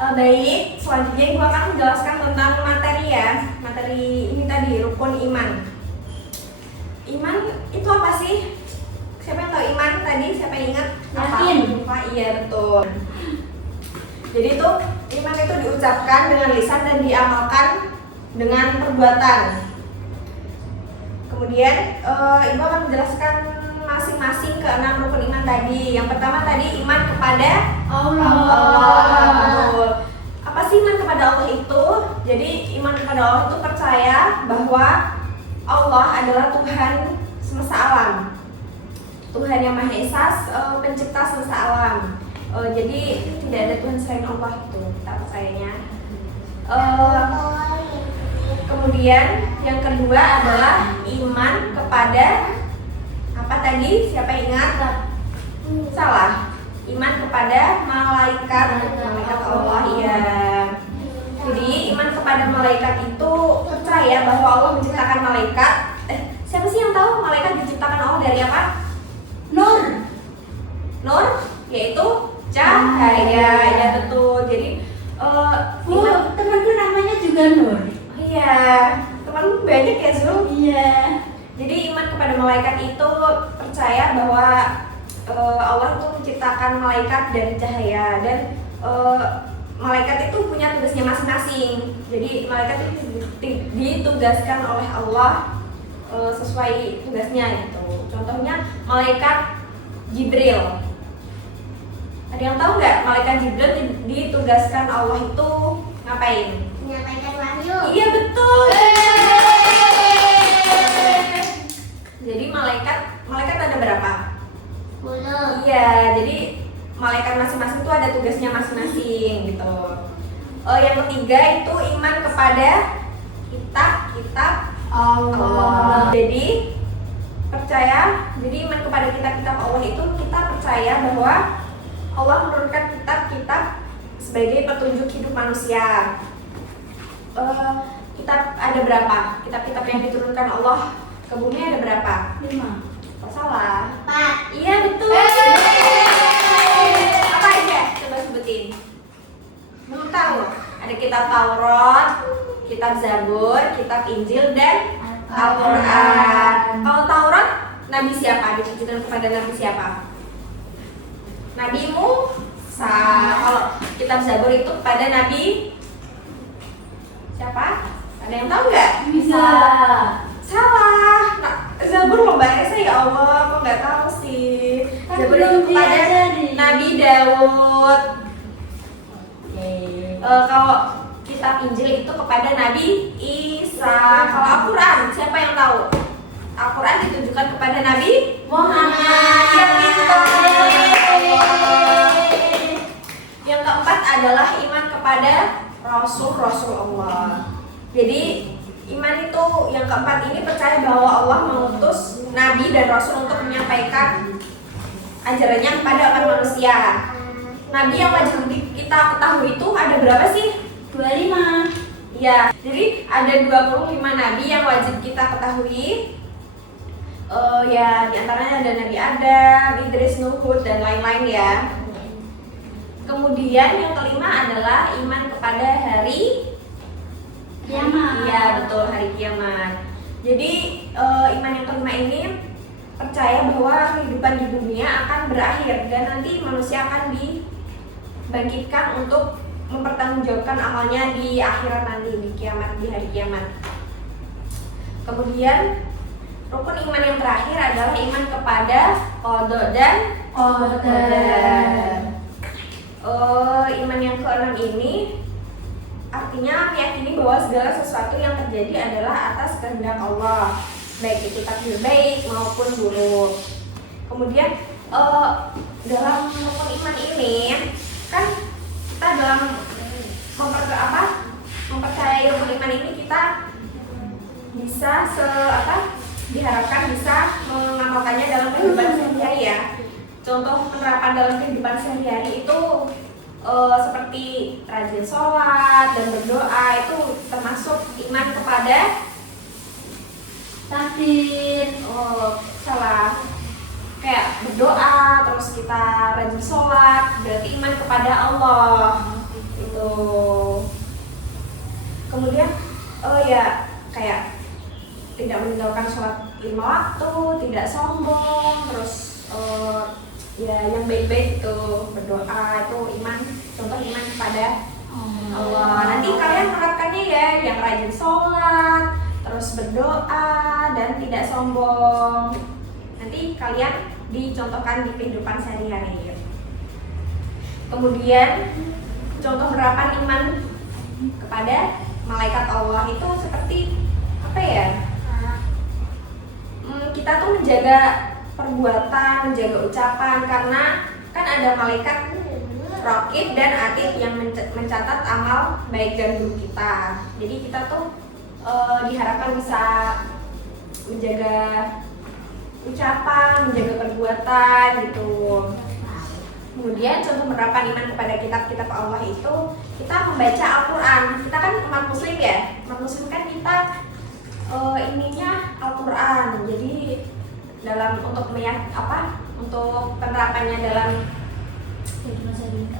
Baik, selanjutnya Ibu akan menjelaskan tentang materi ya. Materi ini tadi, rukun iman. Iman itu apa sih? Siapa yang tahu iman tadi? Siapa yang ingat? Yakin. Apa? Iya, betul. Jadi itu iman itu diucapkan dengan lisan dan diamalkan dengan perbuatan. Kemudian Ibu akan menjelaskan masing-masing ke 6 rukun iman tadi. Yang pertama tadi iman kepada Allah. Betul. Apa sih iman kepada Allah itu? Jadi iman kepada Allah itu percaya bahwa Allah adalah Tuhan semesta alam, Tuhan yang Maha Esa, pencipta semesta alam. Jadi tidak ada Tuhan selain Allah, itu kita percayanya. Kemudian yang kedua adalah iman kepada apa tadi? Siapa yang ingat? Salah. Iman kepada malaikat Allah, ya. Jadi iman kepada malaikat itu percaya bahwa Allah menciptakan malaikat. Siapa sih yang tahu malaikat diciptakan Allah dari apa? Nur. Nur, yaitu cahaya. Ya betul. Jadi Temanku namanya juga Nur. iya, teman banyak ya Zul. Iya. Jadi iman kepada malaikat itu percaya bahwa Allah itu menciptakan malaikat dari cahaya dan malaikat itu punya tugasnya masing-masing. Jadi malaikat itu ditugaskan oleh Allah sesuai tugasnya gitu. Contohnya malaikat Jibril. Ada yang tahu nggak malaikat Jibril ditugaskan Allah itu ngapain? Menyampaikan wahyu. Iya betul. Jadi malaikat ada berapa? 10. Iya, jadi malaikat masing-masing itu ada tugasnya masing-masing gitu. Yang ketiga itu iman kepada kitab Allah. Jadi iman kepada kitab-kitab Allah itu kita percaya bahwa Allah menurunkan kitab-kitab sebagai petunjuk hidup manusia. Kitab ada berapa? Kitab-kitab yang diturunkan Allah ke bumi ada berapa? 5. Oh, salah. 4. Iya betul. Apa aja? Coba sebutin. Belum tahu. Ada kitab Taurat, kitab Zabur, kitab Injil dan Al-Quran. Kalau Taurat, Nabi siapa? Ditujukan kepada Nabi siapa? Nabi Musa. Kalau kitab Zabur itu kepada Nabi siapa? Ada yang tahu nggak? Bisa. Salah. Nah, Zabur loh Mbak Esa, ya Allah, kok nggak tahu sih. Kan Zabur belum itu kepada diajarin. Nabi Daud. Kalau kitab Injil itu kepada Nabi Isa. Kalau Al-Quran, siapa yang tahu? Al-Quran ditujukan kepada Nabi Muhammad. Yang pintar. Yang keempat adalah iman kepada Rasul Allah. Jadi iman itu yang keempat ini percaya bahwa Allah mengutus Nabi dan Rasul untuk menyampaikan ajarannya kepada umat manusia. Nabi yang wajib kita ketahui itu ada berapa sih? 25. Ya, jadi ada 25 Nabi yang wajib kita ketahui. Ya, diantaranya ada Nabi Adam, Idris, Nuh, Hud, dan lain-lain ya. Kemudian yang kelima adalah iman kepada hari Kiamat. Iya betul, hari kiamat. Jadi iman yang kelima ini percaya bahwa kehidupan di dunia akan berakhir dan nanti manusia akan dibangkitkan untuk mempertanggungjawabkan amalnya di akhirat nanti, di hari kiamat. Kemudian rukun iman yang terakhir adalah iman kepada qada dan qadar. Iman yang keenam ini artinya meyakini bahwa segala sesuatu yang terjadi adalah atas kehendak Allah, baik itu takdir baik maupun buruk. Kemudian dalam rukun iman ini kan kita dalam mempercayai rukun iman ini kita bisa diharapkan bisa mengamalkannya dalam kehidupan sehari-hari ya. Contoh penerapan dalam kehidupan sehari-hari itu seperti rajin sholat dan berdoa, itu termasuk iman kepada takdir. Salah. Kayak berdoa terus kita rajin sholat berarti iman kepada Allah. Itu tidak sombong, terus ya yang baik-baik itu berdoa, itu iman, contoh iman kepada Allah. Nanti kalian terapkannya ya, yang rajin sholat, terus berdoa dan tidak sombong. Nanti kalian dicontohkan di kehidupan sehari-hari. Kemudian contoh penerapan iman kepada malaikat Allah itu seperti apa ya? Kita tuh menjaga perbuatan, menjaga ucapan, karena kan ada malaikat raqib dan atid yang mencatat amal baik dan buruk kita. Jadi kita tuh diharapkan bisa menjaga ucapan, menjaga perbuatan gitu. Kemudian contoh penerapan iman kepada kitab-kitab Allah itu kita membaca Al-Quran. Kita kan umat muslim ya, umat muslim kan kita ininya Al-Quran. Jadi dalam untuk untuk penerapannya dalam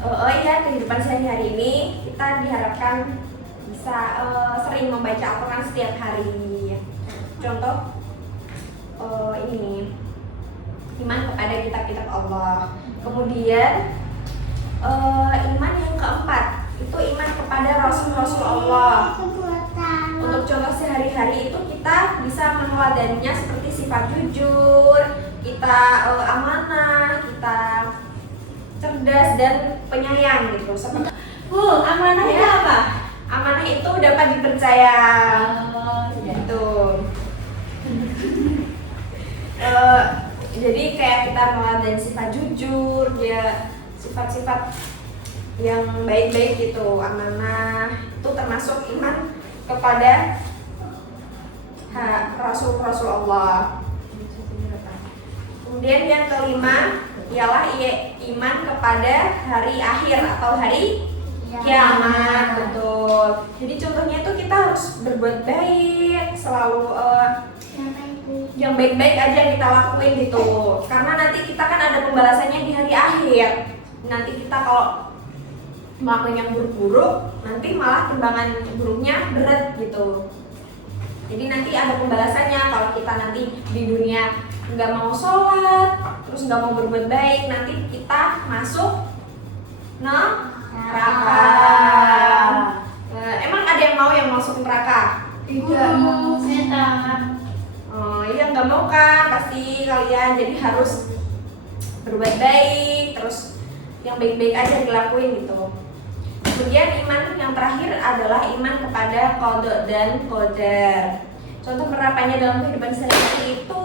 kehidupan sehari-hari ini kita diharapkan bisa sering membaca Al-Quran setiap hari. Contoh ini iman kepada kitab-kitab Allah. Kemudian iman yang keempat itu iman kepada Rasul-Rasul Allah. Untuk contoh sehari-hari itu kita bisa meneladaninya seperti sifat jujur, kita amanah, kita cerdas dan penyayang gitu. Seperti amanah itu apa? Amanah itu dapat dipercaya. Gitu. Jadi kayak kita meneladani sifat jujur, ya sifat-sifat yang baik-baik gitu, amanah itu termasuk iman kepada Rasul-Rasul Allah. Kemudian yang kelima ialah iman kepada hari akhir atau hari kiamat, betul. Jadi contohnya itu kita harus berbuat baik, selalu yang baik-baik aja yang kita lakuin gitu. Karena nanti kita kan ada pembalasannya di hari akhir. Nanti kita kalau melakukan yang buruk-buruk, nanti malah timbangan buruknya berat gitu. Jadi nanti ada pembalasannya. Kalau kita nanti di dunia nggak mau sholat, terus nggak mau berbuat baik, nanti kita masuk neraka. Emang ada yang mau yang masuk neraka? Tidak. Setan. Iya nggak mau kan pasti kalian. Jadi harus berbuat baik, terus yang baik-baik aja dilakuin gitu. Kemudian iman yang terakhir adalah iman kepada qada dan qadar. Contoh penerapannya dalam kehidupan sehari-hari itu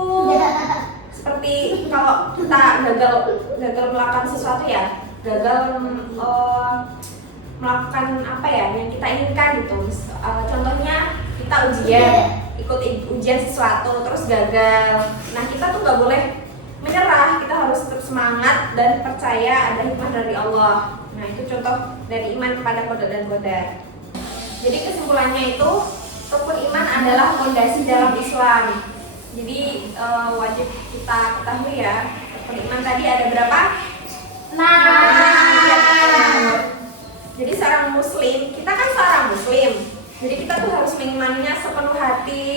seperti kalau kita gagal melakukan sesuatu ya, gagal melakukan apa ya yang kita inginkan gitu. Contohnya kita ikut ujian sesuatu terus gagal. Nah kita tuh nggak boleh menyerah, kita harus tetap semangat dan percaya ada hikmah dari Allah. Nah itu contoh dari iman kepada qada dan qadar. Jadi kesimpulannya itu rukun iman adalah fondasi dalam Islam. Jadi wajib kita ketahui ya, rukun iman tadi ada berapa? 6. Jadi seorang muslim, kita kan seorang muslim. Jadi kita tuh harus mengimaninya sepenuh hati,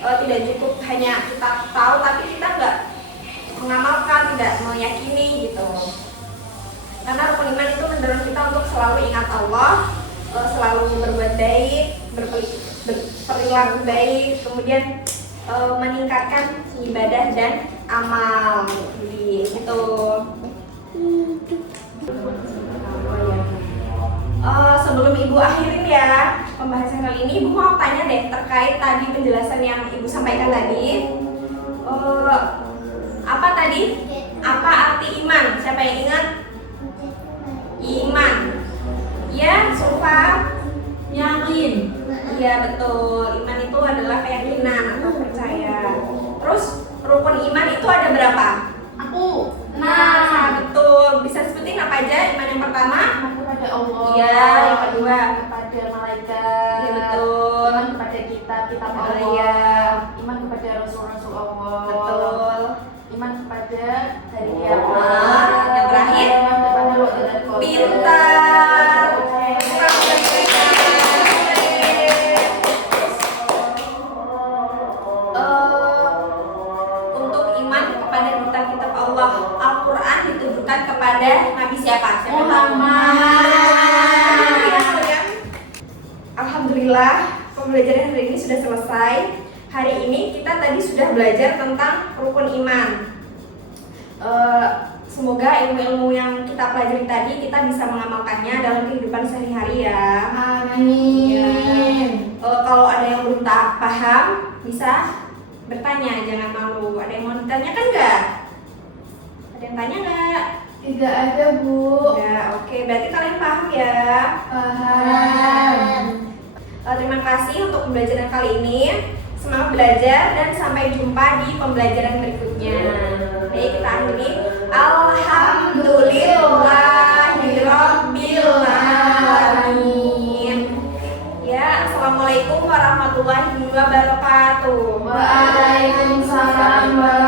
tidak cukup hanya kita tahu tapi kita nggak mengamalkan, tidak meyakini gitu. Karena rukun iman itu mendorong kita untuk selalu ingat Allah, selalu berbuat baik, berperilaku baik, kemudian meningkatkan ibadah dan amal. Jadi gitu. Sebelum Ibu akhirin ya pembahasan kali ini, Ibu mau tanya deh terkait tadi penjelasan yang Ibu sampaikan tadi. Apa tadi? Apa arti iman? Siapa yang ingat? Iman. Ya, Sufa. Yakin. Iya betul. Iman itu adalah keyakinan atau percaya. Terus rukun iman itu ada berapa? Aku. Nah, betul. Bisa sebutin apa aja? Iman yang pertama? Iman kepada Allah. Iya, yang kedua Iman kepada malaikat. Iya betul. Iman kepada kitab Allah. Iya. Iman kepada Rasul-Rasul Allah. Betul. Iman kepada hari Ah, kiamat. yang terakhir? Iman kepada qada dan qadar. Pintar. Untuk Alhamdulillah pembelajaran hari ini sudah selesai. Hari ini kita tadi sudah belajar tentang rukun iman. Semoga ilmu-ilmu yang kita pelajari tadi kita bisa mengamalkannya dalam kehidupan sehari-hari ya. Amin. Kalau ada yang belum paham bisa bertanya, jangan malu. Ada yang mau ditanyakan nggak? Ada yang tanya nggak? Tidak ada, Bu. Ya, oke. Berarti kalian paham ya? Paham. Terima kasih untuk pembelajaran kali ini. Semangat belajar dan sampai jumpa di pembelajaran berikutnya. Baik, kita akhiri. Alhamdulillahirabbil alamin. Ya, assalamualaikum warahmatullahi wabarakatuh. Waalaikumsalam warahmatullahi